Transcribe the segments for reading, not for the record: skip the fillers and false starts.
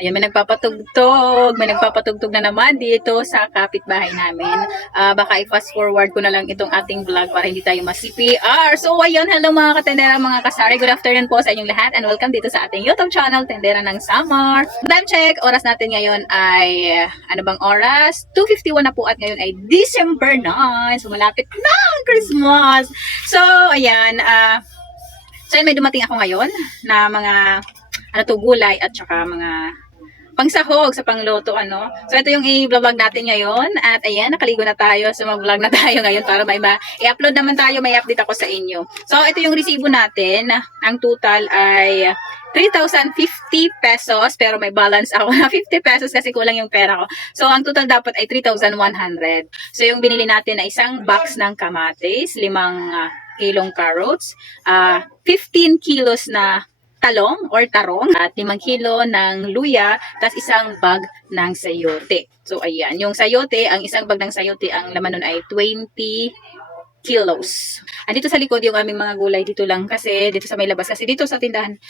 Ayan, may nagpapatugtog na naman dito sa kapitbahay namin. Baka i-fast forward ko na lang itong ating vlog para hindi tayo ma-CPR. So, ayun, hello mga katendera, mga kasari. Good afternoon po sa inyong lahat and welcome dito sa ating YouTube channel, Tendera ng Samar. Time check, oras natin ngayon ay, ano bang oras? 2:51 na po at ngayon ay December 9. So, malapit na ang Christmas. So, ayan, so may dumating ako ngayon na mga gulay at saka mga pangsahog sa pangluto, ano. So, ito yung i-vlog natin ngayon. At ayan, nakaligo na tayo. So, mag-vlog na tayo ngayon para i-upload naman tayo. May update ako sa inyo. So, ito yung resibo natin. Ang total ay 3,050 pesos. Pero may balance ako na 50 pesos kasi kulang yung pera ko. So, ang total dapat ay 3,100. So, yung binili natin ay isang box ng kamatis, 5 kilong carrots, 15 kilos na talong or tarong at 5 kilo ng luya, tas isang bag ng sayote. So, ayan. Yung sayote, ang isang bag ng sayote, ang laman nun ay 20 kilos. Andito sa likod yung aming mga gulay dito lang kasi dito sa may labas. Kasi dito sa tindahan,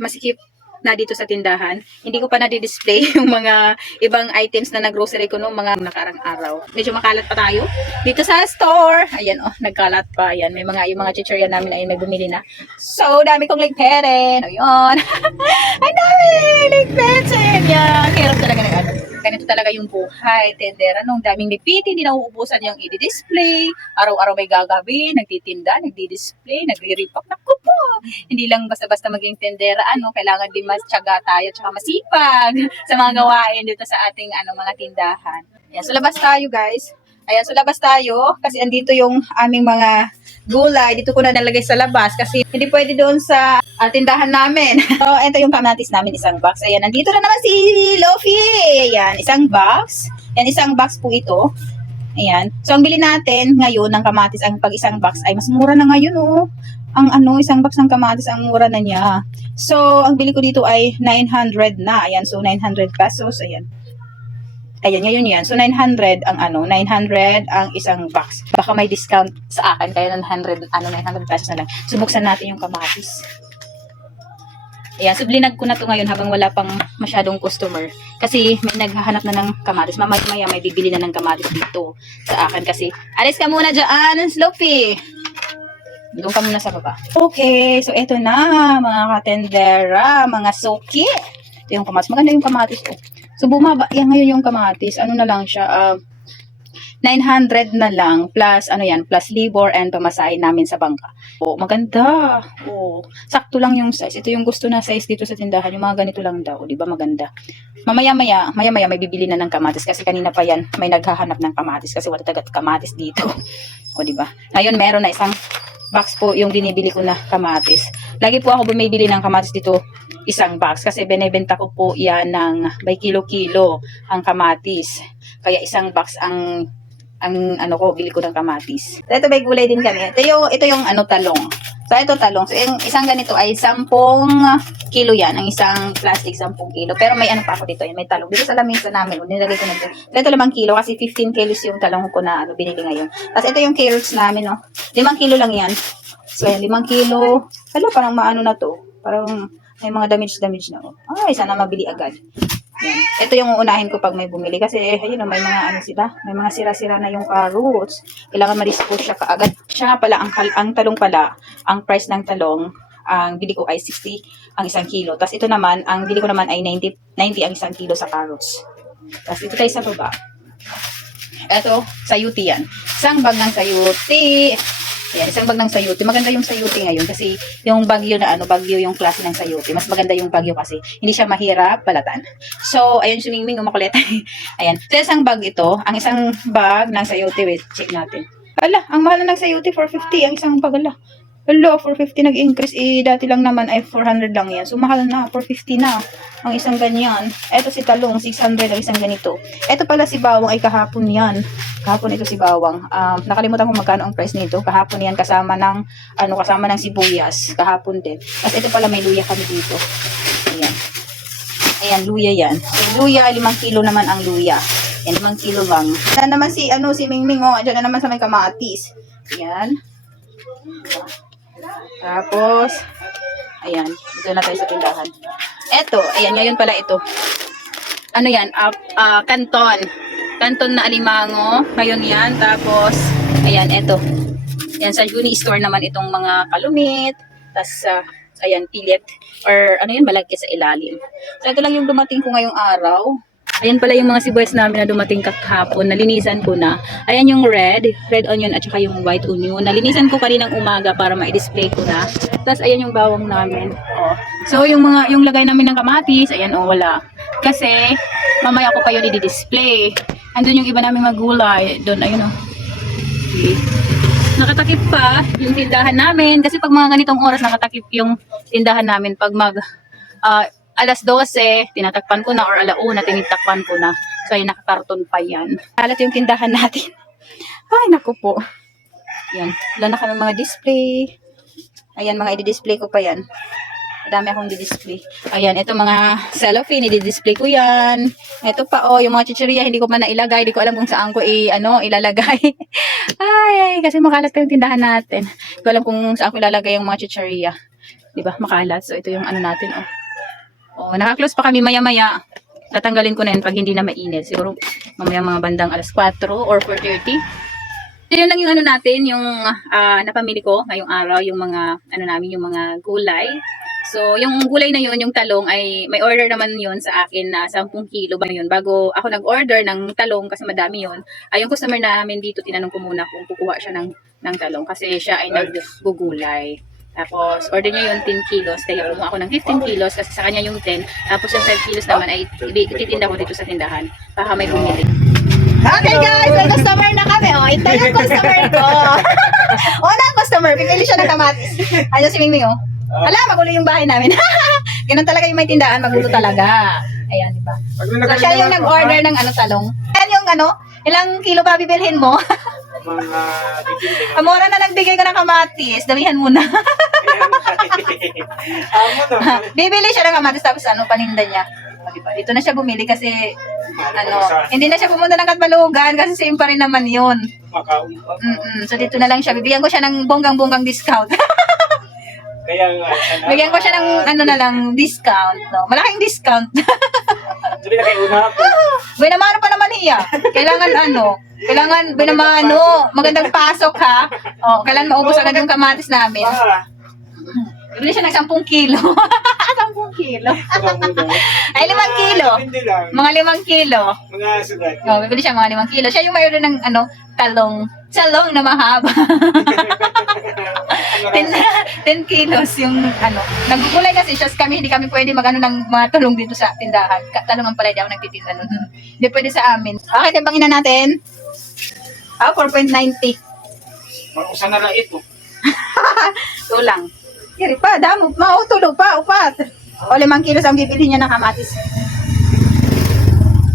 masikip na dito sa tindahan. Hindi ko pa na-display yung mga ibang items na nag-grocery ko noong mga nakarang araw. Medyo makalat pa tayo dito sa store. Ayan, oh, nagkalat pa. Ayan, may yung mga chichirya namin ay nagbumili na. So, dami kong ligperen. Ayun. Ang dami ligperen. Yan. Hirap talaga ng ano. Ganito talaga yung buhay, tendera. Nung daming ligpit, hindi na uubusan yung i-display. Araw-araw may gagawin, nagtitinda, nagdi-display, nagre-repack. Naku po! Hindi lang basta-basta maging tendera. Kailangan din mas tiyaga tayo at masipag sa mga gawain dito sa ating mga tindahan. Ayan, so labas tayo guys. Ayan, so labas tayo kasi andito yung aming mga gulay. Dito ko na nalagay sa labas kasi hindi pwede doon sa tindahan namin. So, ito yung kamatis namin, isang box. Ayan, nandito na naman si Lofi. Ayan, isang box. Ayan, isang box po ito. Ayan. So, ang bili natin ngayon ng kamatis, ang pag isang box ay mas mura na ngayon, oh. Ang isang box ng kamatis, ang mura na niya. So, ang bili ko dito ay 900 na. Ayan, so 900 pesos. Ayan. Ayan, ngayon yan. So, 900 ang 900 ang isang box. Baka may discount sa akin, kaya 900 pesos na lang. So, buksan natin yung kamatis. Ayan, so blinag ko na to ngayon habang wala pang masyadong customer. Kasi may naghahanap na ng kamatis. Mamaya may bibili na ng kamatis dito sa akin kasi. Alis ka muna dyan, Sloopy. Doon ka muna sa baba. Okay, so eto na, mga katendera, mga soki. Ito yung kamatis. Maganda yung kamatis ko. So, bumaba yan ngayon yung kamatis. Ano na lang siya, 900 na lang plus plus labor and pamasahe namin sa bangka. Oh, maganda. Oh, sakto lang yung size. Ito yung gusto na size dito sa tindahan. Yung mga ganito lang daw, 'di ba? Maganda. Maya-maya may bibili na ng kamatis kasi kanina pa yan may naghahanap ng kamatis kasi wala tagat kamatis dito. O, 'di ba? Ngayon meron na isang box po yung binibili ko na kamatis. Lagi po ako bumibili ng kamatis dito, isang box kasi binebenta ko po yan ng by kilo-kilo ang kamatis. Kaya isang box ang bili ko ng kamatis. So, ito may gulay din kami. Ito yung talong. So, ito talong. So, yung isang ganito ay 10 kilo yan. Ang isang plastic, 10 kilo. Pero may pa ako dito. May talong. Dito sa lamesa namin. Nilagay ko na dito. So, ito 5 kilo kasi 15 kilos yung talong ko na binili ngayon. Tapos, ito yung carrots namin, no. 5 kilo lang yan. So, 5 kilo. Parang maano na to. Parang may mga damage na. Ay, sana mabili agad. Yan. Ito yung uunahin ko pag may bumili kasi ayun, may mga may mga sira-sira na yung carrots. Kailangan ma-dispose siya kaagad. Siya nga pala, ang talong pala, ang price ng talong, ang bili ko ay 60 ang 1 kilo. Tapos ito naman, ang bili ko naman ay 90 ang 1 kilo sa carrots. Tapos ito tayo sa baba. Ito, sayuti yan. Isang bag ng sayuti. Ayan, isang bag ng sayote. Maganda yung sayote ngayon kasi yung bagyo na bagyo yung klase ng sayote. Mas maganda yung bagyo kasi hindi siya mahirap balatan. So, ayun, sumingming, umakulit. Ayan. So, isang bag ito. Ang isang bag ng sayote, wait, check natin. Ang mahal na ng sayote, 450. Ang isang bag, 450 nag-increase. Dati lang naman ay 400 lang yan. So, mahal na, 450 na. Ang isang ganyan. Ito si talong, 600 ang isang ganito. Ito pala si bawang ay kahapon yan. Kahapon ito si bawang. Nakalimutan ko magkano ang price nito. Kahapon yan kasama ng sibuyas. Kahapon din. Tapos ito pala may luya kami dito. Ayan. Ayan, luya yan. Luya, 5 kilo naman ang luya. Ayan, 5 kilo lang. Ayan naman si Mingming, Diyan na naman sa may kamatis. Ayan. Tapos, ayan. Dito na tayo sa tindahan. Eto, ayan, ngayon pala ito. Ano yan? Canton. Canton na alimango. Ngayon yan. Tapos, ayan, eto. Yan, sa Uni Store naman itong mga kalumit. Tapos, ayan, pilit. Or ano yun, malagkit sa ilalim. So, ito lang yung dumating ko ngayong araw. Ayan pala yung mga sibuyas namin na dumating kahapon. Nalinisan ko na. Ayan yung red onion at saka yung white onion. Nalinisan ko kaninang umaga para ma-display ko na. Tapos ayan yung bawang namin. Oh. So yung lagay namin ng kamatis, ayan wala. Kasi mamaya ko kayo i-display. Andun yung iba namin magulay. Doon, ayun Okay. Nakatakip pa yung tindahan namin. Kasi pag mga ganitong oras nakatakip yung tindahan namin. Pag alas 12, tinatakpan ko na, or alauna, tinitakpan ko na. So, ay nakakarton pa yan. Halat yung tindahan natin. Ay, naku po. Yan. Wala na kami mga display. Ayan, mga i-display ko pa yan. Madami akong i-display. Ayan, ito mga cellophane, i-display ko yan. Ito pa, yung mga chicheria, hindi ko man nailagay. Hindi ko alam kung saan ko ilalagay. ay, kasi makalat pa yung tindahan natin. Hindi ko alam kung saan ko ilalagay yung mga chicheria. Diba, makalat. So, ito yung natin, naka-close pa kami maya-maya. Tatanggalin ko na yun pag hindi na mainit. Siguro mamaya mga bandang alas 4 or 4:30. Yun lang yung natin, yung napamili ko ngayong araw, yung mga namin, yung mga gulay. So, yung gulay na yun, yung talong, ay may order naman yun sa akin na 10 kilo ba yun. Bago ako nag-order ng talong, kasi madami yun, yung customer namin dito, tinanong ko muna kung kukuha siya ng talong. Kasi siya ay naggugulay. Tapos, order niya yung 10 kilos. Kaya kumuha ako ng 15 kilos kasi sa kanya yung 10. Tapos yung 5 kilos naman ay ititinda ko dito sa tindahan. Baka may bumili. Okay guys, may customer na kami. Ito yung customer ko. Unang customer, pipili siya ng kamatis. Ayun si Mingming Ala, magulo yung bahay namin. Ganun talaga yung may tindahan, magulo talaga. Ayan, diba? So, siya yung nag-order ng talong. Ayan yung ilang kilo ba bibilhin mo? Amora na nagbigay ko ng kamatis. Damihan mo na. Bibili siya ng kamatis tapos paninda niya. Diba? Dito na siya bumili kasi hindi na siya pumunta ng Katbalugan kasi same pa rin naman yun. So dito na lang siya. Bibigyan ko siya ng bonggang-bonggang discount. Bigyan ko siya ng discount. No? Malaking discount. Sabi na kayo una po. Binamano pa naman hiya. Kailangan binamano. Magandang pasok ha. Kailan maubos agad yung kamatis namin. Bibili siya ng 10 kilo. 10 kilo. Ay, 5 kilo. Mga 5 kilo. Mga sugat. Bibili siya mga 5 kilo. Siya yung mayroon ng talong na mahaba. 10 kilos yung nagugulay kasi siya kami, hindi kami pwede ng mga tulong dito sa tindahan. Talungan pala, di ako nagtitinda nun. Hindi pwede sa amin. Okay, timbangin na natin. 4.90. Usa na lang ito. Tulang. Kiri pa, damo. Tulog pa, upat. 5 kilos ang bibili niya ng kamatis.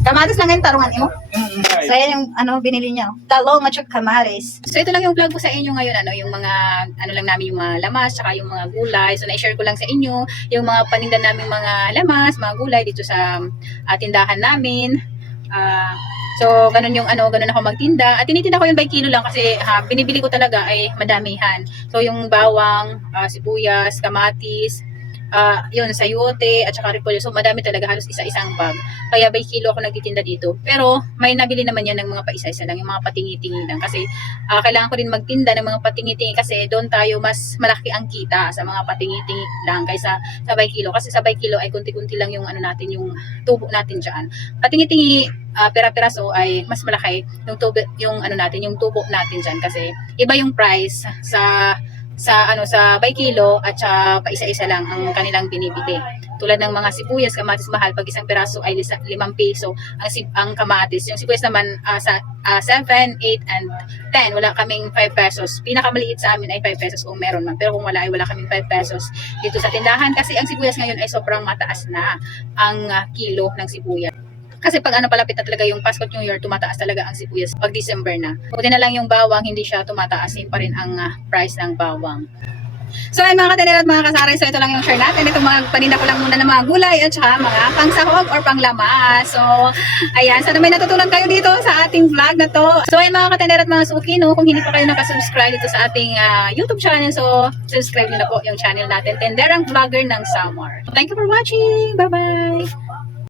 Kamatis lang yung tarungan mo. So, yan yung binili niya. Talong at saka kamatis. So, ito lang yung vlog ko sa inyo ngayon. Yung mga, lang namin yung mga lamas, saka yung mga gulay. So, na-share ko lang sa inyo yung mga paninda namin mga lamas, mga gulay dito sa tindahan namin. So, ganun yung ganun ako magtinda. At tinitinda ko yun by kilo lang kasi binibili ko talaga ay madamihan. So, yung bawang, sibuyas, kamatis, yun, sayote, at saka repolyo. So, madami talaga, halos isa-isang bag. Kaya by kilo ako nagtitinda dito. Pero, may nabili naman yan ng mga paisa-isa lang, yung mga patingi-tingi lang. Kasi, kailangan ko rin magtinda ng mga patingi-tingi kasi doon tayo mas malaki ang kita sa mga patingi-tingi lang kaysa sa by kilo. Kasi sa by kilo ay kunti-kunti lang yung natin, yung tubo natin dyan. Patingi-tingi, pera-peraso ay mas malaki yung tubo, yung natin, yung tubo natin dyan. Kasi, iba yung price sa by kilo at sa paisa-isa lang ang kanilang binibili. Tulad ng mga sibuyas, kamatis mahal pag isang piraso ay 5 piso ang kamatis. Yung sibuyas naman sa 7, 8 and 10, wala kaming 5 pesos. Pinakamaliit sa amin ay 5 pesos kung meron man. Pero kung wala ay wala kaming 5 pesos dito sa tindahan kasi ang sibuyas ngayon ay sobrang mataas na ang kilo ng sibuyas. Kasi pag palapit na talaga yung Pasko at New Year, tumataas talaga ang sibuyas pag December na. Buti na lang yung bawang, hindi siya tumataas, pa rin ang price ng bawang. So ayun mga katanera at mga kasaray, so ito lang yung share natin. Ito mga paninda ko lang muna ng mga gulay at saka mga pangsahog or panglamas. So ayan, sana may natutunan kayo dito sa ating vlog na to. So ayun mga katanera at mga suki, no, kung hindi pa kayo nakasubscribe dito sa ating YouTube channel, so subscribe nyo na po yung channel natin, Tenderang Vlogger ng Samar. Thank you for watching. Bye-bye!